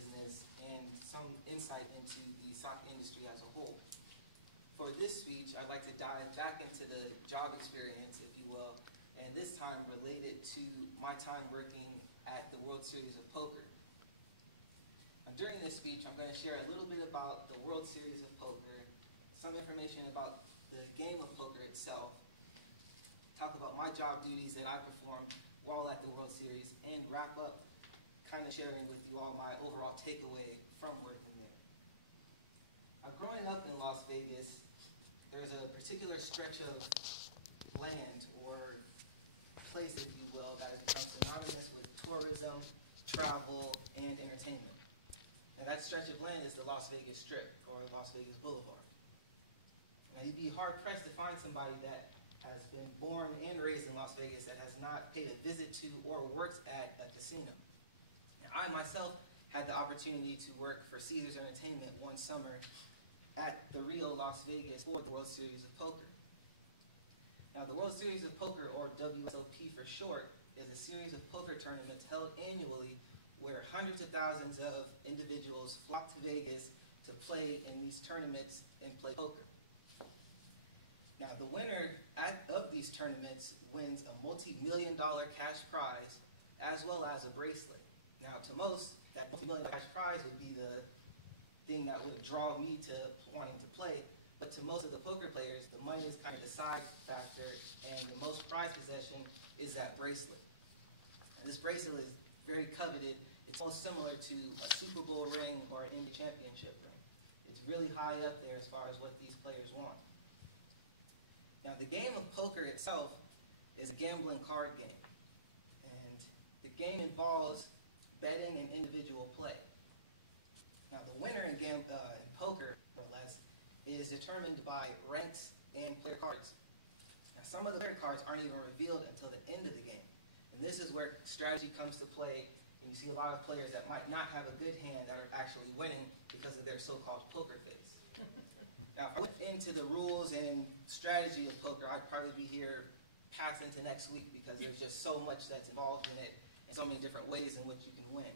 business and some insight into the soccer industry as a whole. For this speech, I'd like to dive back into the job experience, if you will, and this time related to my time working at the World Series of Poker. During this speech, I'm going to share a little bit about the World Series of Poker, some information about the game of poker itself, talk about my job duties that I performed while at the World Series, and wrap up kind of sharing with you all my overall takeaway from working there. Growing up in Las Vegas, there's a particular stretch of land or place, if you will, that has become synonymous with tourism, travel, and entertainment. And that stretch of land is the Las Vegas Strip, or Las Vegas Boulevard. Now, you'd be hard-pressed to find somebody that has been born and raised in Las Vegas that has not paid a visit to or works at a casino. Now, I myself had the opportunity to work for Caesars Entertainment one summer at the Rio, Las Vegas for the World Series of Poker. Now, the World Series of Poker, or WSOP for short, is a series of poker tournaments held annually where hundreds of thousands of individuals flock to Vegas to play in these tournaments and play poker. Now, the winner of these tournaments wins a multi-million-dollar cash prize as well as a bracelet. Now, to most, that multi-million-dollar cash prize would be the thing that would draw me to wanting to play. But to most of the poker players, the money is kind of the side factor, and the most prized possession is that bracelet. And this bracelet is very coveted. It's almost similar to a Super Bowl ring or an NBA championship ring. It's really high up there as far as what these players want. Now, the game of poker itself is a gambling card game. And the game involves betting and individual play. Now, the winner in poker, more or less, is determined by ranks and player cards. Now, some of the player cards aren't even revealed until the end of the game. And this is where strategy comes to play. And you see a lot of players that might not have a good hand that are actually winning because of their so-called poker face. Now, if I went into the rules and strategy of poker, I'd probably be here past into next week because there's just so much that's involved in it and so many different ways in which you can win.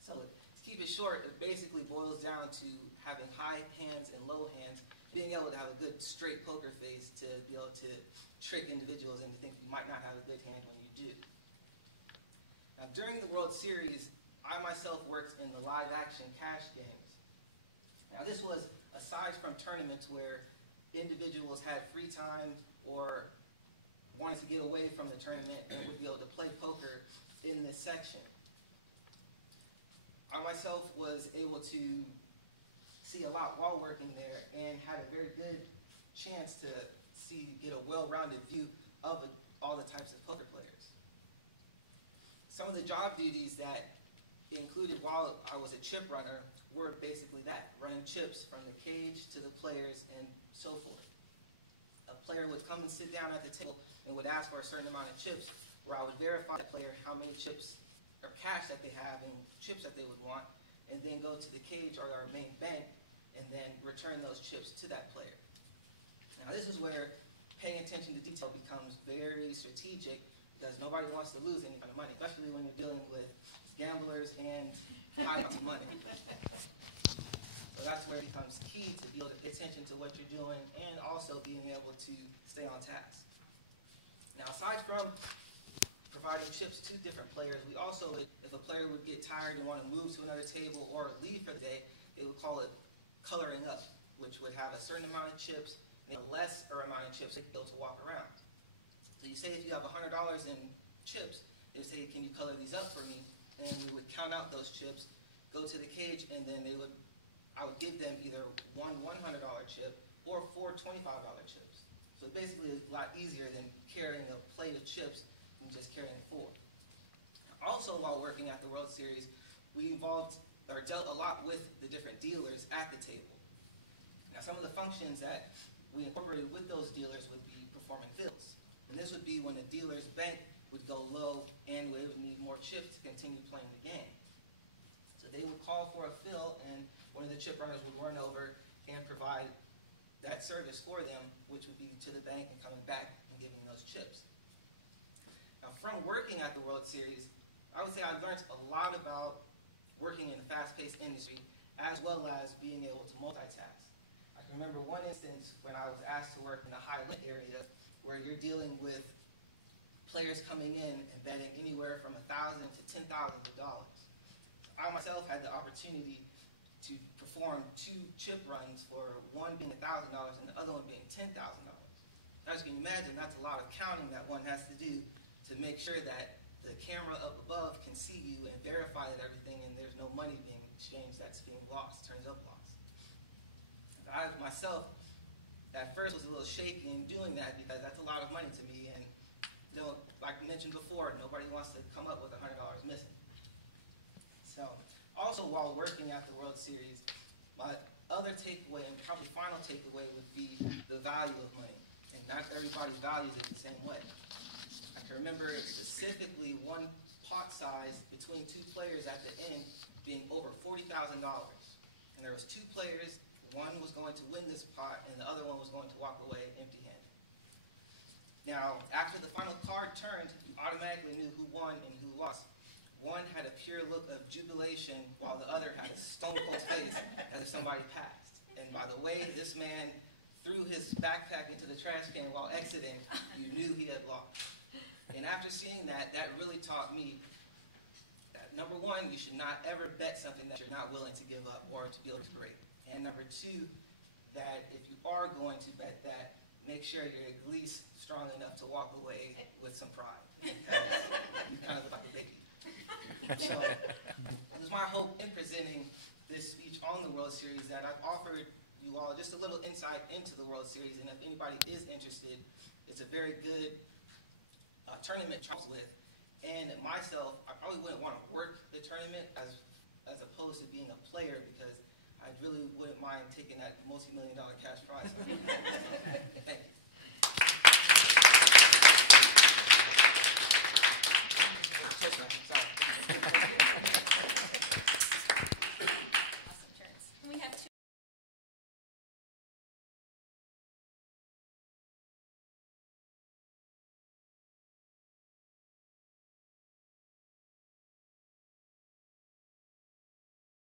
So to keep it short, it basically boils down to having high hands and low hands, being able to have a good straight poker face to be able to trick individuals into thinking you might not have a good hand when you do. Now, during the World Series, I myself worked in the live-action cash games. Now, this was aside from tournaments where individuals had free time or wanted to get away from the tournament and would be able to play poker in this section. I myself was able to see a lot while working there and had a very good chance to get a well-rounded view of all the types of poker players. Some of the job duties that included while I was a chip runner were basically that, running chips from the cage to the players and so forth. A player would come and sit down at the table and would ask for a certain amount of chips, where I would verify the player how many chips or cash that they have and chips that they would want, and then go to the cage or our main bank and then return those chips to that player. Now, this is where paying attention to detail becomes very strategic, because nobody wants to lose any kind of money, especially when you're dealing with gamblers and high amounts of money. So that's where it becomes key to be able to pay attention to what you're doing and also being able to stay on task. Now, aside from providing chips to different players, we also, if a player would get tired and want to move to another table or leave for the day, they would call it coloring up, which would have a certain amount of chips and a lesser amount of chips they could be able to walk around. So you say if you have $100 in chips, they would say, can you color these up for me? And we would count out those chips, go to the cage, and then I would give them either one $100 chip or four $25 chips. So basically it's a lot easier than carrying a plate of chips and just carrying four. Also, while working at the World Series, we dealt a lot with the different dealers at the table. Now, some of the functions that we incorporated with those dealers would be performing fills. And this would be when the dealer's bank would go low and they would need more chips to continue playing the game. So they would call for a fill, and one of the chip runners would run over and provide that service for them, which would be to the bank and coming back and giving those chips. Now, from working at the World Series, I would say I learned a lot about working in a fast-paced industry, as well as being able to multitask. I can remember one instance when I was asked to work in a high-limit area where you're dealing with players coming in and betting anywhere from $1,000 to $10,000. I myself had the opportunity to perform 2 chip runs, for one being $1,000 and the other one being $10,000. As you can imagine, that's a lot of counting that one has to do to make sure that the camera up above can see you and verify that everything, and there's no money being exchanged that's being lost, turns up lost. I myself, at first, was a little shaky in doing that because that's a lot of money to me, and like I mentioned before, nobody wants to come up with $100 missing. So, also while working at the World Series, my other takeaway, and probably final takeaway, would be the value of money. And not everybody values it the same way. I can remember specifically one pot size between 2 players at the end being over $40,000. And there was 2 players, one was going to win this pot and the other one was going to walk away empty-handed. Now, after the final card turned, you automatically knew who won and who lost. One had a pure look of jubilation while the other had a stone-cold face as if somebody passed. And by the way this man threw his backpack into the trash can while exiting, you knew he had lost. And after seeing that, that really taught me that, number one, you should not ever bet something that you're not willing to give up or to be able to break. And number 2, that if you are going to bet that, make sure you're at least strong enough to walk away with some pride. Because you kind of look like a baby. So, it was my hope in presenting this speech on the World Series that I've offered you all just a little insight into the World Series, and if anybody is interested, it's a very good tournament to with. And myself, I probably wouldn't want to work the tournament as opposed to being a player, because I really wouldn't mind taking that multi-million-dollar cash prize. Thank you.